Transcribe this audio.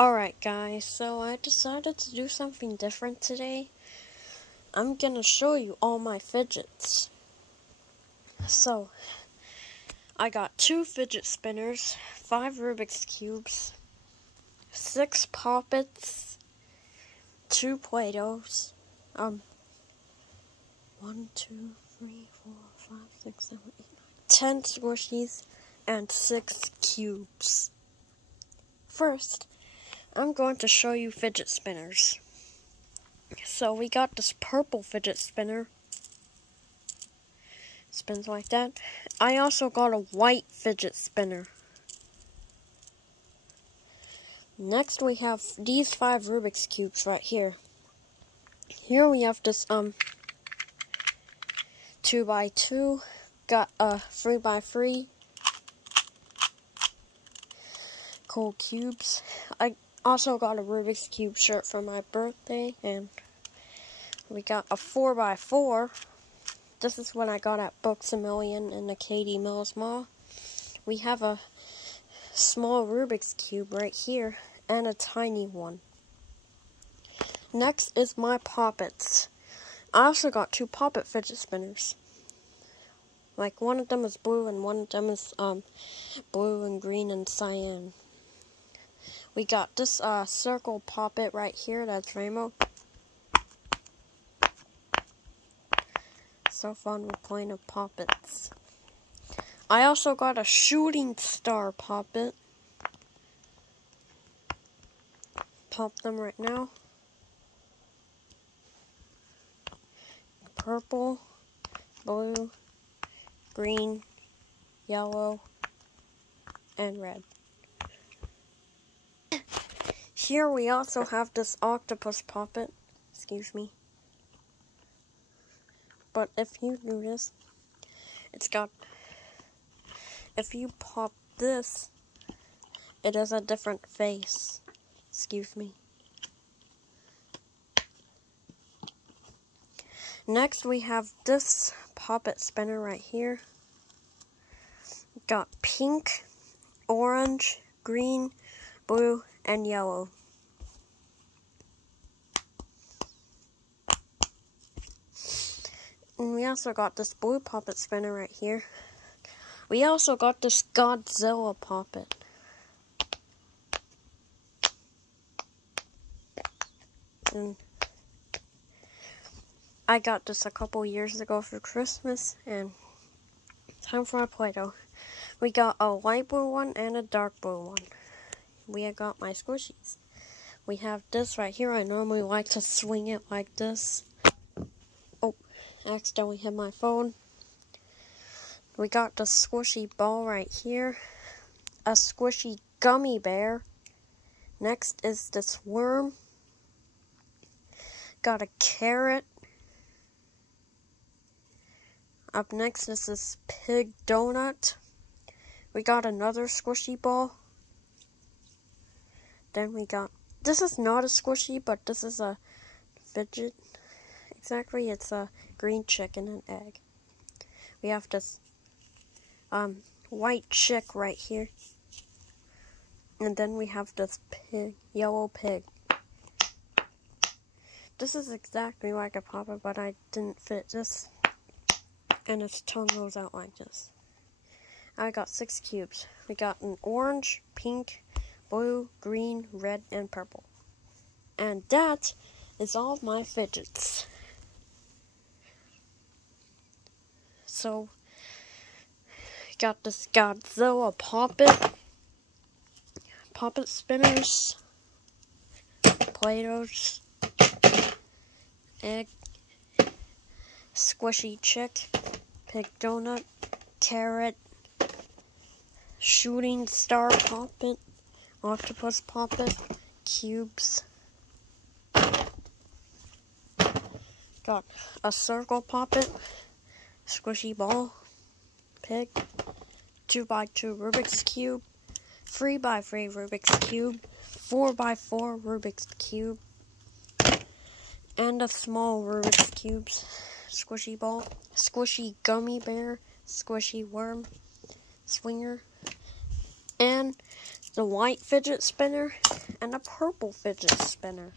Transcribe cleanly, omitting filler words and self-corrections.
Alright guys, so I decided to do something different today. I'm gonna show you all my fidgets. So, I got 2 fidget spinners, 5 Rubik's Cubes, 6 Poppets, 2 Play-Dohs, 1, 2, 3, 4, 5, 6, 7, 8, 9, 10 squishies, and 6 cubes. First, I'm going to show you fidget spinners. So we got this purple fidget spinner. Spins like that. I also got a white fidget spinner. Next we have these 5 Rubik's Cubes right here. Here we have this 2x2, got a 3x3 cool cubes. I also got a Rubik's Cube shirt for my birthday, and we got a 4x4. This is what I got at Books A Million in the Katie Mills Mall. We have a small Rubik's Cube right here, and a tiny one. Next is my Poppets. I also got 2 Poppet fidget spinners. Like, one of them is blue, and one of them is blue and green and cyan. We got this circle Poppet right here, that's rainbow. So fun with playing with Poppets. I also got a shooting star Poppet. Pop them right now. Purple, blue, green, yellow, and red. Here we also have this octopus Poppet. Excuse me. But if you do this, it's got, if you pop this, it has a different face. Excuse me. Next we have this Poppet spinner right here. Got pink, orange, green, blue, and yellow. And we also got this blue Poppet spinner right here. We also got this Godzilla Poppet. And I got this a couple years ago for Christmas, and time for a Play-Doh. We got a light blue one and a dark blue one. We got my squishies. We have this right here. I normally like to swing it like this. Oh, I accidentally hit my phone. We got the squishy ball right here. A squishy gummy bear. Next is this worm. Got a carrot. Up next is this pig donut. We got another squishy ball. Then we got, this is not a squishy, but this is a fidget. Exactly, it's a green chicken and egg. We have this white chick right here. And then we have this pig, yellow pig. This is exactly like a Poppet, but I didn't fit this. And its tongue goes out like this. I got 6 cubes. We got an orange, pink, blue, green, red, and purple. And that is all of my fidgets. So, got this Godzilla Poppet, Poppet spinners, Play-Dohs, egg, squishy chick, pig donut, carrot, shooting star Poppet, octopus Poppet, cubes. Got a circle Poppet, squishy ball, pig, 2x2 Rubik's Cube, 3x3 Rubik's Cube, 4x4 Rubik's Cube, and a small Rubik's Cubes, squishy ball, squishy gummy bear, squishy worm, swinger, and the white fidget spinner and a purple fidget spinner.